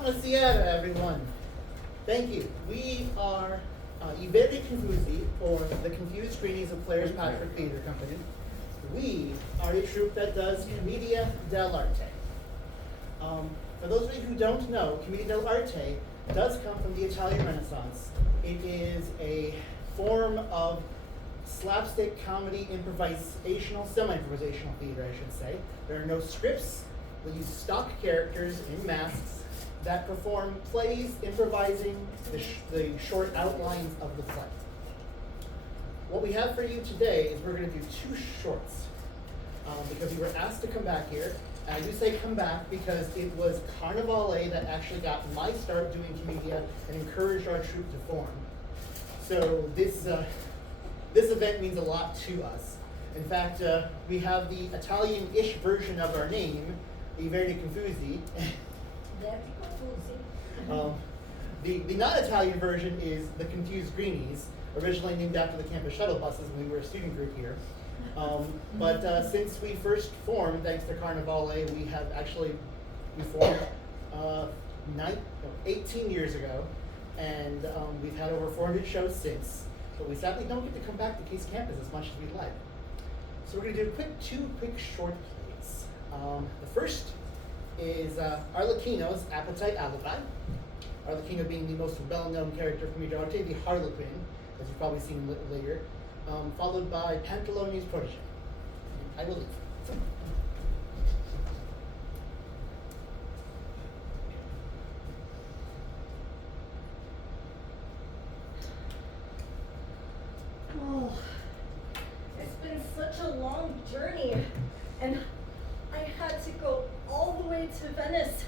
Buonasera, everyone. Thank you. We are I Very Confused, or the Confused Greenies of Players Patrick Theater Company. We are a troupe that does commedia dell'arte. For those of you who don't know, commedia dell'arte does come from the Italian Renaissance. It is a form of slapstick comedy improvisational, semi-improvisational theater, I should say. There are no scripts. We use stock characters in masks that perform plays improvising the short outlines of the play. What we have for you today is we're going to do two shorts because we were asked to come back here. And I do say come back because it was Carnevale that actually got my start doing commedia and encouraged our troupe to form. So this event means a lot to us. In fact, we have the Italian-ish version of our name, I Very Confused. The non-Italian version is the Confused Greenies, originally named after the campus shuttle buses when we were a student group here. But since we first formed, thanks to Carnevale, we formed 18 years ago, and we've had over 400 shows since. But we sadly don't get to come back to Case Campus as much as we'd like. So we're going to do two quick short plays. The first is Arlecchino's Appetite, Alibi. Arlecchino being the most well-known character from dell'arte, the Harlequin, as you've probably seen later, followed by Pantalone's Protégée. I will leave. Oh, it's been such a long journey, and I had to go all the way to Venice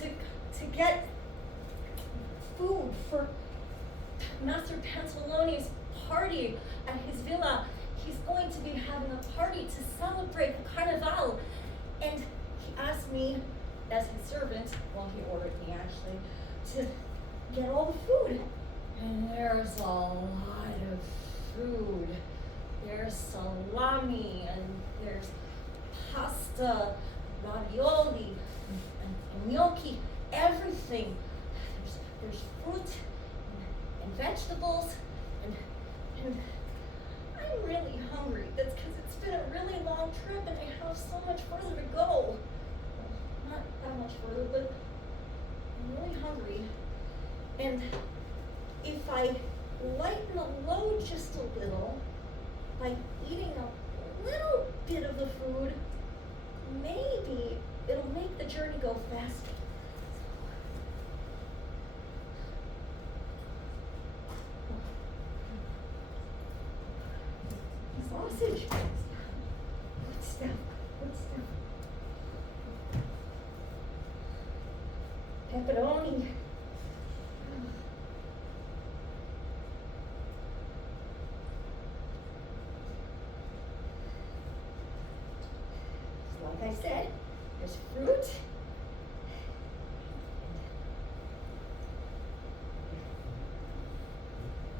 to get food for Master Pantalone's party at his villa. He's going to be having a party to celebrate the Carnevale, and he asked me, as his servant, well, he ordered me actually, to get all the food. And there's a lot of food. There's salami, and there's pasta, ravioli, and gnocchi, everything. There's fruit and vegetables, and I'm really hungry. That's because it's been a really long trip and I have so much further to go. Well, not that much further, but I'm really hungry. And if I lighten the load just a little by eating a little bit of the food, maybe it'll make the journey go faster. Sausage. Good stuff. Pepperoni. Like I said, there's fruit.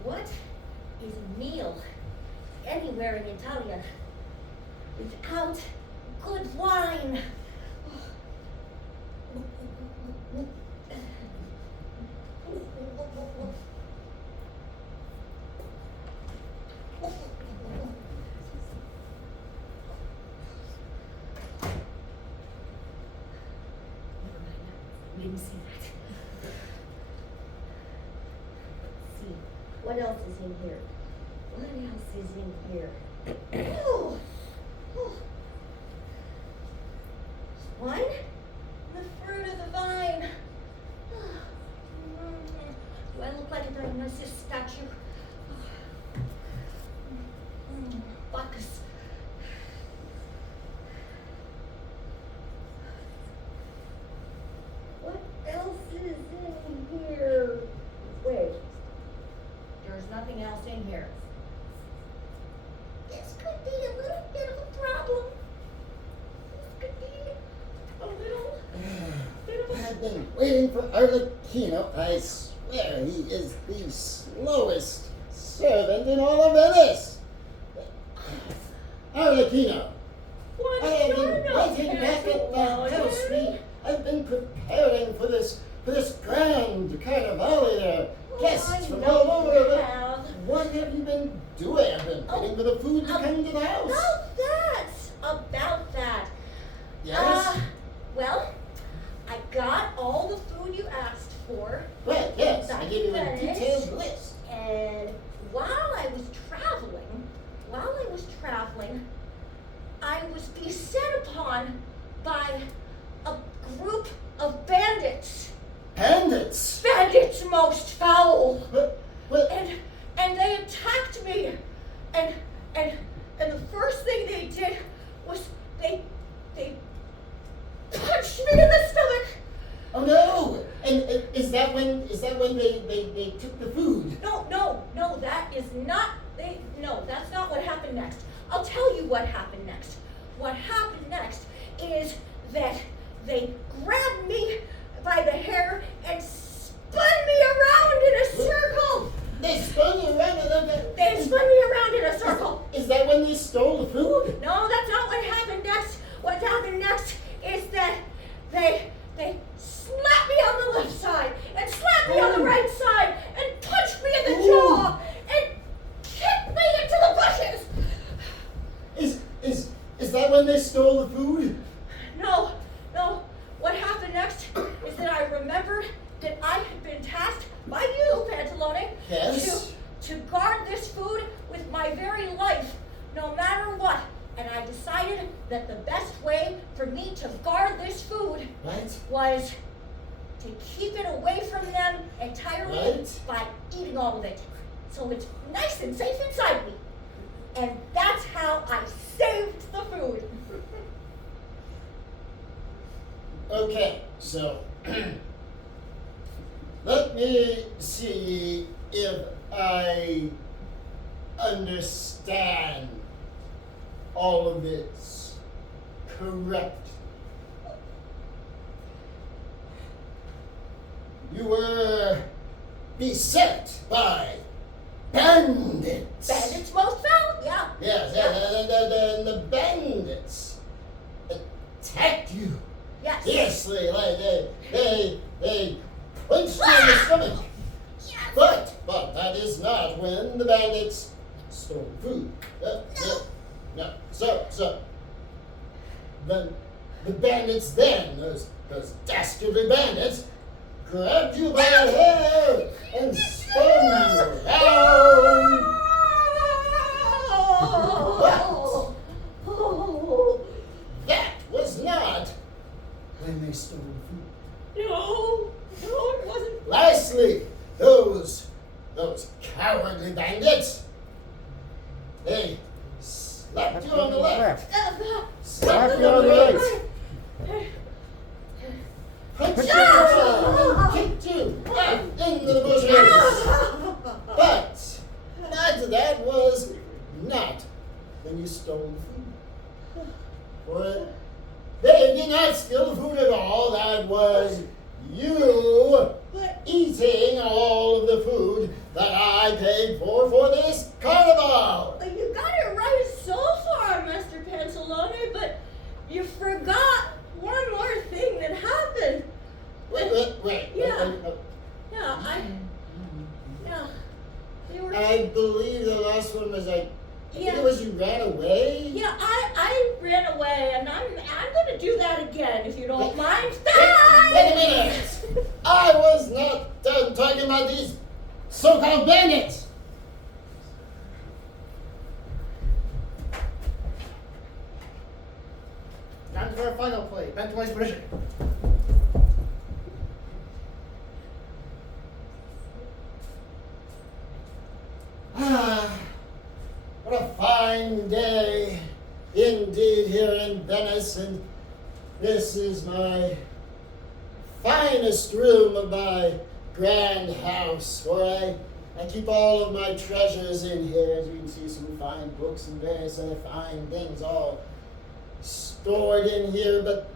What is a meal anywhere in Italia without good wine? Didn't see that. Let's see, what else is in here? What else is in here? Oh, wine? The fruit of the vine. Do I look like a Dionysus statue? Bacchus. What else is in here? Wait, there's nothing else in here. This could be a little bit of a problem. This could be a little bit of a... I've been waiting for Arlecchino. I swear he is the slowest servant in all of Venice. Arlecchino! I have been waiting back at the house. I've been preparing for this by a group of bandits. Bandits? Bandits most foul. What? And they attacked me. And the first thing they did was they punched me in the stomach. Oh no! And is that when they took the food? No, that is not, that's not what happened next. I'll tell you what happened next. What happened next is that they grabbed me by the hair and spun me around in a circle. They spun you around They spun me around in a circle. Is that when they stole the food? No, that's not what happened next. What happened next is that they slapped me on the left side and slapped me on the right side and punched me in the jaw and kicked me into the bushes. Is that when they stole the food? No. What happened next is that I remembered that I had been tasked by you, Pantalone, Yes? to guard this food with my very life, no matter what. And I decided that the best way for me to guard this food was to keep it away from them entirely by eating all of it. So it's nice and safe inside me. And that's how I saved the food. Okay, so let me see if I understand all of this correct. You were beset by bandits. Bandits most foul, yeah. Yes, and the bandits attacked you. Yes. Fiercely, like they punched you in the stomach. Yes. But that is not when the bandits stole food. No. So the bandits then, those dastardly bandits, grabbed you by the hair and spun you around. But that was not when they stole food. No, it wasn't. Lastly, those cowardly bandits, they slapped you on the left, slapped you on the right, punched you in the jaw, kicked you back into the bushes. But that was not when you stole the food. For they did not steal the food at all. That was you eating all of the food that I paid for this carnival. You got it right so far, Mr. Pantalone, but you forgot one more thing that happened. Wait. Yeah. Oh. Yeah. You were. I believe the last one was I think Yeah. it was you ran away. Yeah, I ran away, and I'm gonna do that again if you don't mind. Wait a minute! I was not done talking about these so-called bandits. Time for our final play, Pantalone's Protégée. What a fine day indeed here in Venice, and this is my finest room of my grand house, where I keep all of my treasures in here. As you can see, some fine books and various other fine things all stored in here. But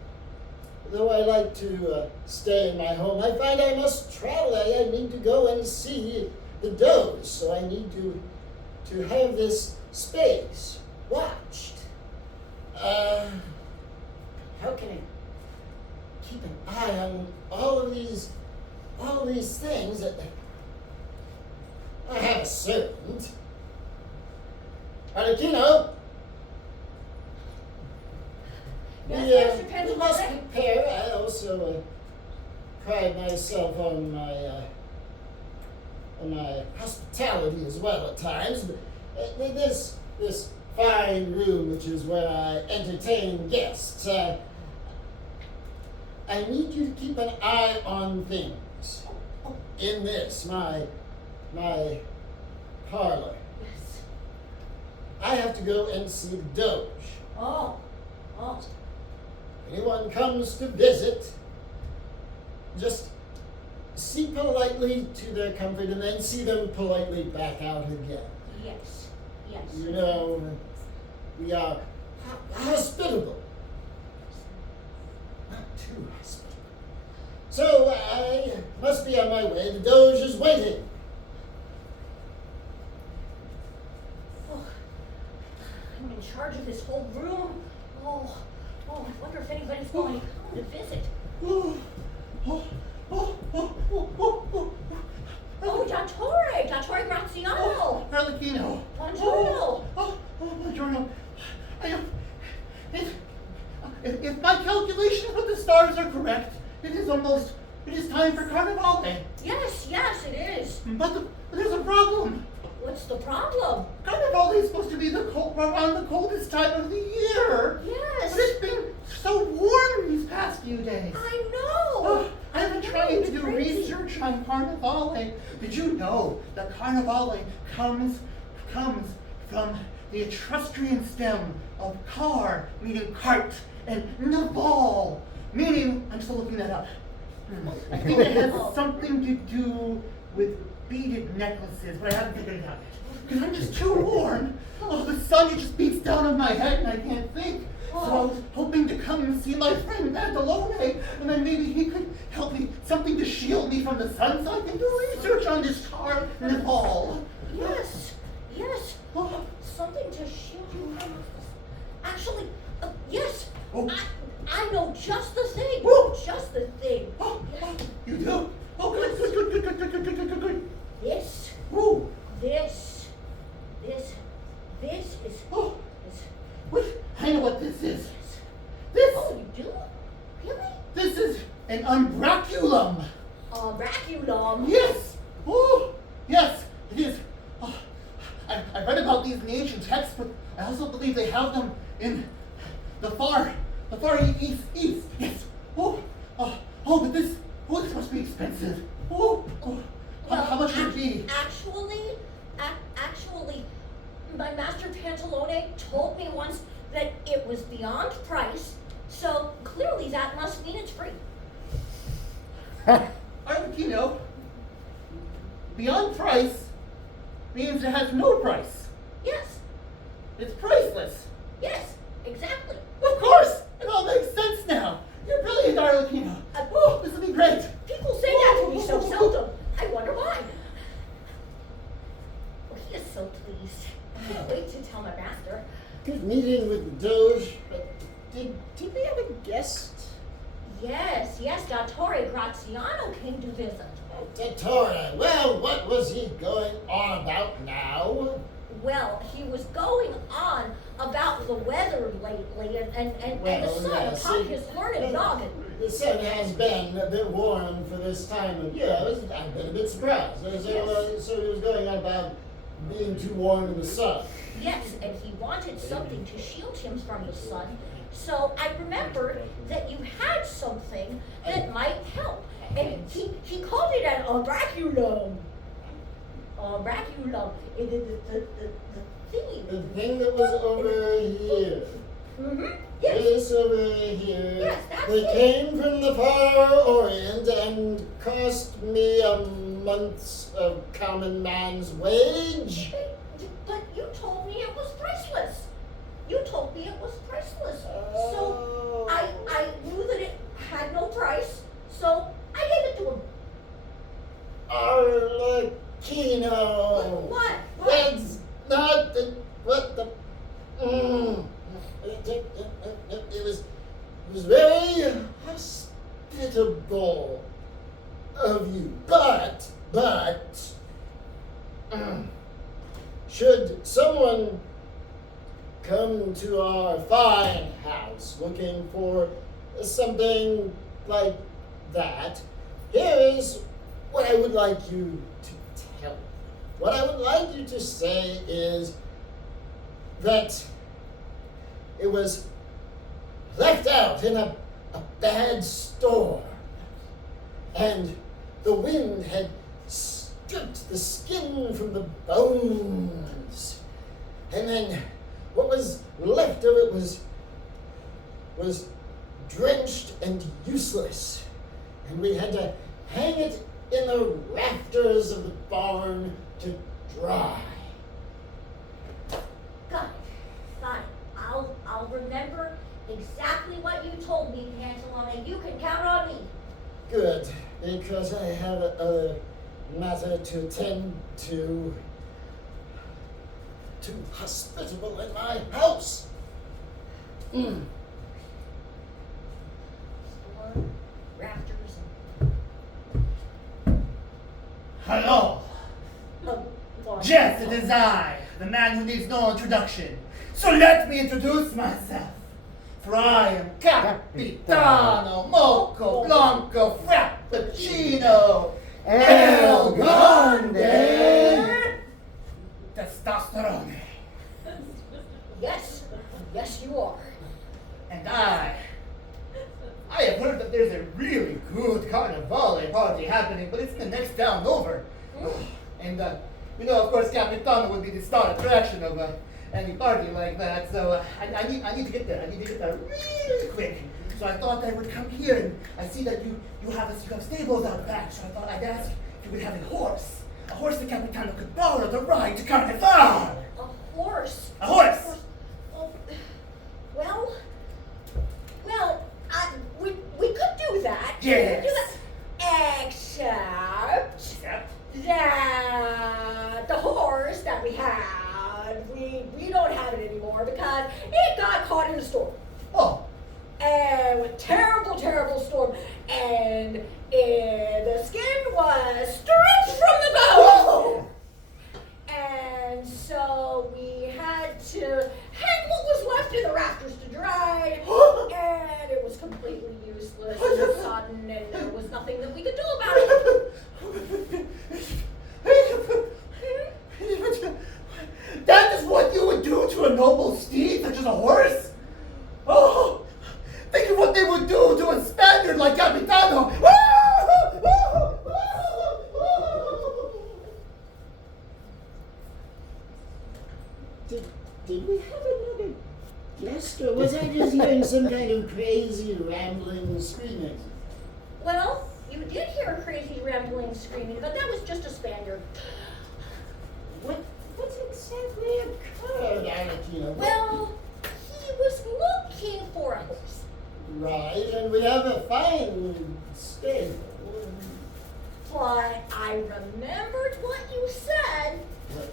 though I like to stay in my home, I find I must travel. I need to go and see the Doge, so I need to have this space watched. How can I keep an eye on all of these things? I have a servant, Arlecchino. Yes, Mr. We Pantalone. must compare. I also pride myself on my hospitality as well at times. But this fine room, which is where I entertain guests, I need you to keep an eye on things. In this, my parlor. Yes. I have to go and see the Doge. Oh. Anyone comes to visit, just see politely to their comfort and then see them politely back out again. Yes. You know, we are hospitable. Not too hospitable. So I must be on my way. The Doge is waiting. Oh, I'm in charge of this whole room. Oh, I wonder if anybody's going to come to visit. Oh, Dottore Gratiano. Arlecchino. Buongiorno. Buongiorno. If my calculations with the stars are correct, it is time for Carnevale. Yes, it is. But there's a problem. What's the problem? Carnevale is supposed to be around the coldest time of the year. Yes. But it's been so warm these past few days. I know. I've been trying to do Crazy. research on Carnevale. Did you know that Carnevale comes from the Etruscan stem of car, meaning cart, and naval, meaning, I'm still looking that up. I think it has something to do with beaded necklaces, but I haven't figured it out yet. Because I'm just too warm. The sun just beats down on my head and I can't think. So I was hoping to come and see my friend Pantalone, and then maybe he could help me, something to shield me from the sun so I can do research on this car in the fall. Yes. Something to shield you from. Actually, yes. Oh. I know just the thing. Whoa. Just the thing. You do? Oh, good. This. Woo. This is. Oh. This. What? I know what this is. This. Oh, you do? Really? This is an umbraculum. Raculum. Yes. Oh, yes, it is. Oh, I read about these in the ancient texts, but I also believe they have them in the far east. Yes. But this must be expensive. How much would it be? Actually, my master Pantalone told me once that it was beyond price, so clearly that must mean it's free. Arlecchino, beyond price means it has no price. Yes, It's priceless. yes, exactly. Of course, it all makes sense now. You're brilliant, Arlecchino. This will be great. People say that to me so seldom. I wonder why. Oh, he is so pleased. I can't wait to tell my master. Good meeting with the Doge, but did we have a guest? Yes, Dottore Gratiano came to visit. Dottore, well, what was he going on about now? Well, he was going on about the weather lately and the sun yes, upon his learned noggin. The sun has been a bit warm for this time of year. I've been a bit surprised. So he was going on about being too warm in the sun. Yes, and he wanted something to shield him from the sun. So I remembered that you had something that might help. And he called it an oraculum. Oraculum. The thing. The thing that was over here. Mm-hmm. Yes. This over here. Yes, that's They it. came from the far Orient and cost me a month's of common man's wage. But you told me it was priceless. You told me it was priceless. So I knew that it had no price. So I gave it to him. Arlecchino. What? That's not what the. It was very hospitable of you, but should someone come to our fine house looking for something like that, here is what I would like you to tell them. What I would like you to say is that it was left out in a bad storm, and the wind had stripped the skin from the bones, and then what was left of it was drenched and useless, and we had to hang it in the rafters of the barn to dry. Got it. Got it. I'll remember exactly what you told me, Pantalone. You can count on me. Good, because I have a matter to attend to. Too hospitable in my house. Storm, rafters. Hello! What? Jess, it is I, the man who needs no introduction. So let me introduce myself. For I am Capitano, Moco, Blanco, Frappuccino, El Grande, Testosteroné. Yes. Yes, you are. And I have heard that there's a really good Carnevale party happening, but it's in the next town over. And, of course, Capitano would be the star attraction of any party like that, so I need to get there. I need to get there really quick. So I thought I would come here, and I see that you have stables out back, so I thought I'd ask if you would have a horse that Capitano could borrow to ride to Carnevale. A horse. A horse! Oh, well, we could do that. Yes. We could do that. Except that the horse that we had, we don't have it anymore because it got caught in a storm. Oh, And with terrible storm. And the skin was stripped from the bone. And so we had to hang what was left in the rafters to dry. And it was completely useless and sodden, and there was nothing that we could do about it. that is what you would do to a noble steed such as a horse? Oh, think of what they would do to a Spaniard like Capitano. Did we have another guest, or was I just hearing some kind of crazy rambling screaming? Well, you did hear crazy rambling screaming, but that was just a Spaniard. What exactly occurred, Arlecchino? Well, he was looking for a horse. Right, and we have a fine stable. But I remembered what you said.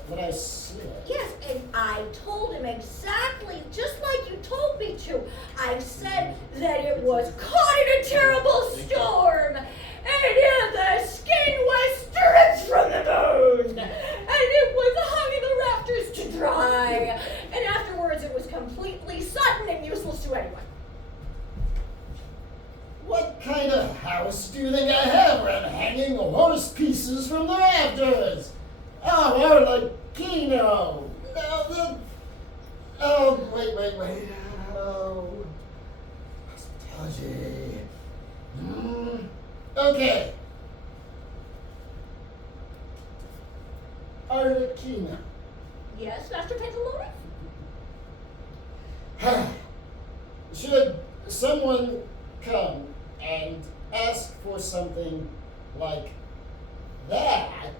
What I said. Yes, and I told him exactly just like you told me to. I said that it was caught in a terrible storm, and the skin was stripped from the bone, and it was hung in the rafters to dry, and afterwards it was completely sodden and useless to anyone. What kind of house do you think I have where I'm hanging horse pieces from the rafters? Oh, Arlecchino! Wait. Oh. Hospitality. Okay. Arlecchino. Yes, Master Pantalone? Should someone come and ask for something like that,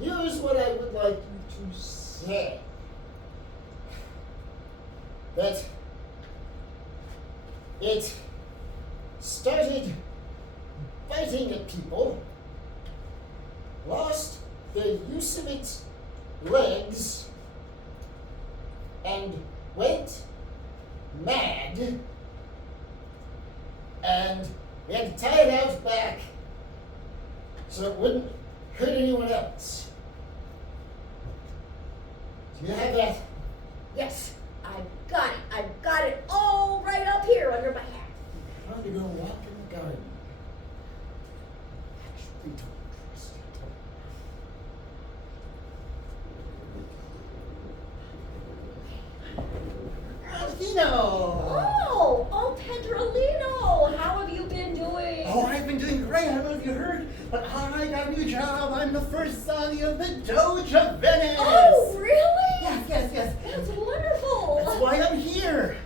here's what I would like you to say. That it started biting at people, lost the use of its legs, and went mad, and we had to tie it out back so it wouldn't hurt anyone else. Do you have that? Yes, I've got it all right up here under my hat. I'm trying to go walk in the garden. Actually, don't trust it. Arlecchino! Oh, Pedrolino! I got a new job. I'm the first son of the Doge of Venice. Oh, really? Yes. That's wonderful. That's why I'm here.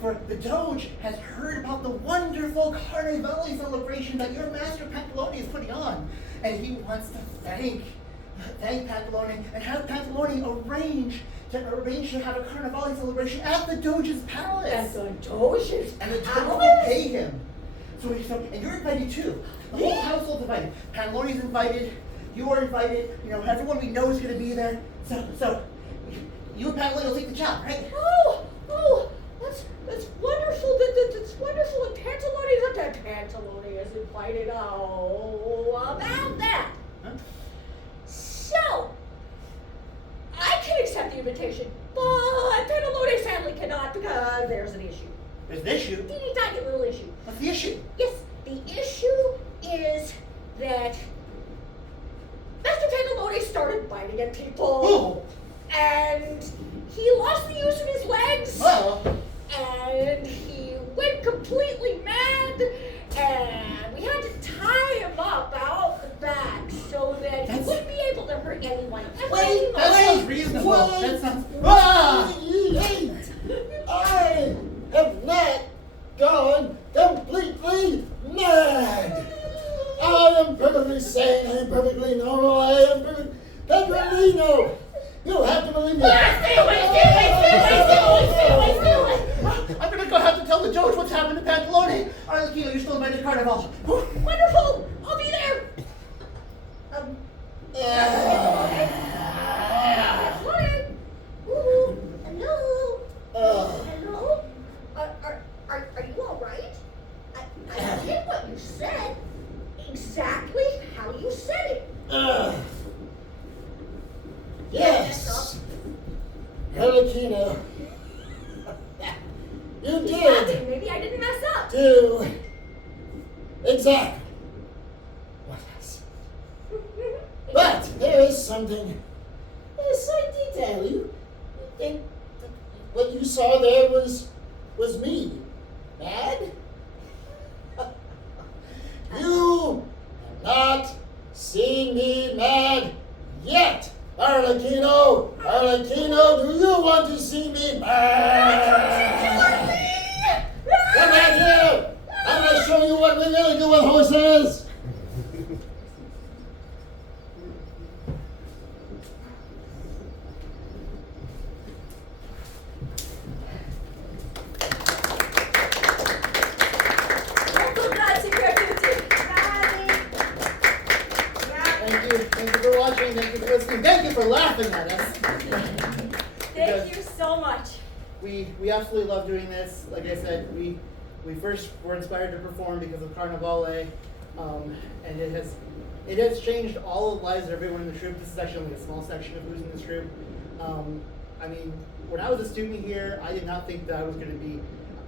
For the Doge has heard about the wonderful Carnevale celebration that your master Pantalone is putting on. And he wants to thank Pantalone and have Pantalone arrange to have a Carnevale celebration at the Doge's palace. At the Doge's And the Doge palace? will pay him. So and you're invited too. The whole household's invited. Pantalone's invited. You are invited. You know, everyone we know is going to be there. So you and Pantalone will take the job, right? Oh, that's wonderful. That's wonderful. And Pantalone is invited. Oh, about that. Huh? So, I can accept the invitation, but Pantalone's family cannot because there's an issue. There's an issue. Teeny tiny little issue. What's the issue? Yes, the issue is that Master Pantalone started biting at people. Ooh. And he lost the use of his legs. Well. And he went completely mad. And we had to tie him up out the back so that he wouldn't be able to hurt anyone. That sounds reasonable. That sounds. I have not gone completely mad. I am perfectly sane. I am perfectly normal. I am perfect. Pedrolino, you have to believe me. Stay away! I'm gonna go have to tell the Doge what's happened to Pantalone. Arlecchino, you're still invited to Carnevale. Wonderful! I'll be there! Morning! Woohoo! Hello! Hello? Are you alright? I did what you said. Exactly how you said it. Yes, Arlecchino, you Happy. did Maybe I didn't mess up. do exactly what I said. But there is something, a slight detail. You think what you saw there was me, mad? You have not seen me mad yet. Arlecchino, do you want to see me mad? Come back here! I'm going to show you what we really do with horses! Thank you for watching. Thank you for listening. Thank you for laughing at us. Thank you so much. We absolutely love doing this. Like I said, we first were inspired to perform because of Carnevale, and it has changed all the lives of everyone in the troupe. This is actually only a small section of who's in this troupe. I mean, when I was a student here, I did not think that I was going to be.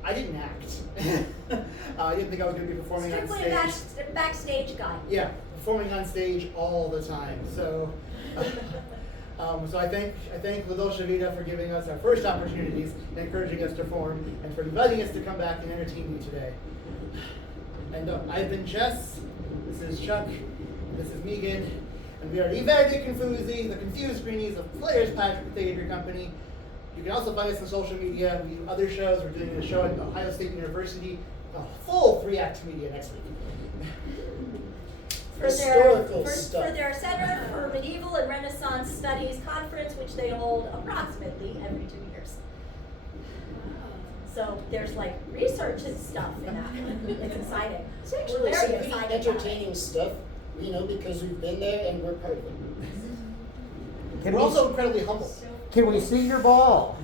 I didn't act. I didn't think I was going to be performing on Strictly stage. a backstage guy. Yeah, performing on stage all the time. So, so I thank the Dolce Vita for giving us our first opportunities and encouraging us to perform, and for inviting us to come back and entertain you today. And I've been Jess. This is Chuck. This is Megan, and we are Liber Confusi, the Confused Greenies of Players Patrick Theater Company. You can also find us on social media. We do other shows. We're doing a show at Ohio State University, a full 3-act commedia next week. For their Center for Medieval and Renaissance Studies conference, which they hold approximately every 2 years. So there's like research and stuff in that. It's exciting. It's We're actually very some excited pretty about it. entertaining stuff, you know, because we've been there and we're part of it. We're also incredibly humble. Can we see your ball?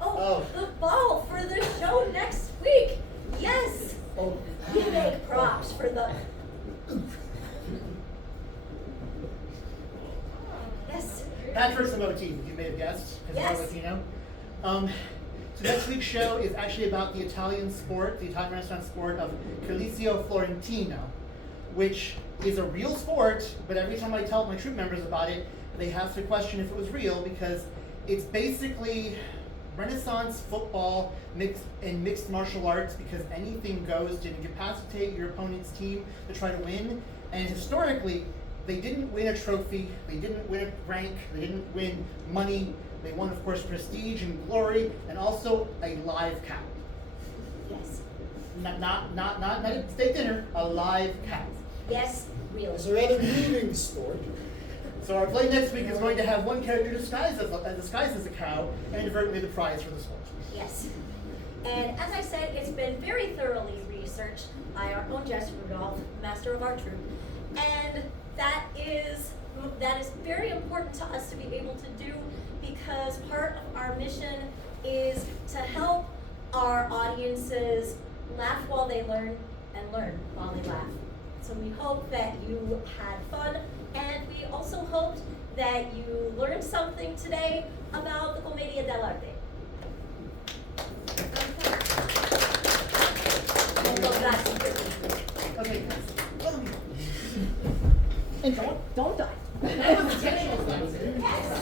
Oh, the ball for the show next week. Yes. Oh, We make props for the. Yes. Patrick's a motif, you may have guessed, because Yes. we're Latino. So next week's show is actually about the Italian sport, the Italian Renaissance sport of Calcio Florentino, which is a real sport, but every time I tell my troupe members about it, they have to question if it was real, because it's basically Renaissance football mixed martial arts, because anything goes to incapacitate your opponent's team to try to win. And historically, they didn't win a trophy, they didn't win a rank, they didn't win money. They won, of course, prestige and glory, and also a live cow. Yes. Not a steak dinner, a live cow. Yes, really. It's a rather moving sport. So our play next week is going to have one character disguised as a cow, and inadvertently the prize for the sport. Yes. And as I said, it's been very thoroughly researched by our own Jess Rudolph, master of our troupe. And that is very important to us to be able to do, because part of our mission is to help our audiences laugh while they learn and learn while they laugh. So we hope that you had fun, and we also hoped that you learned something today about the commedia dell'arte. Okay, guys. And don't die. That was intentional. Yes.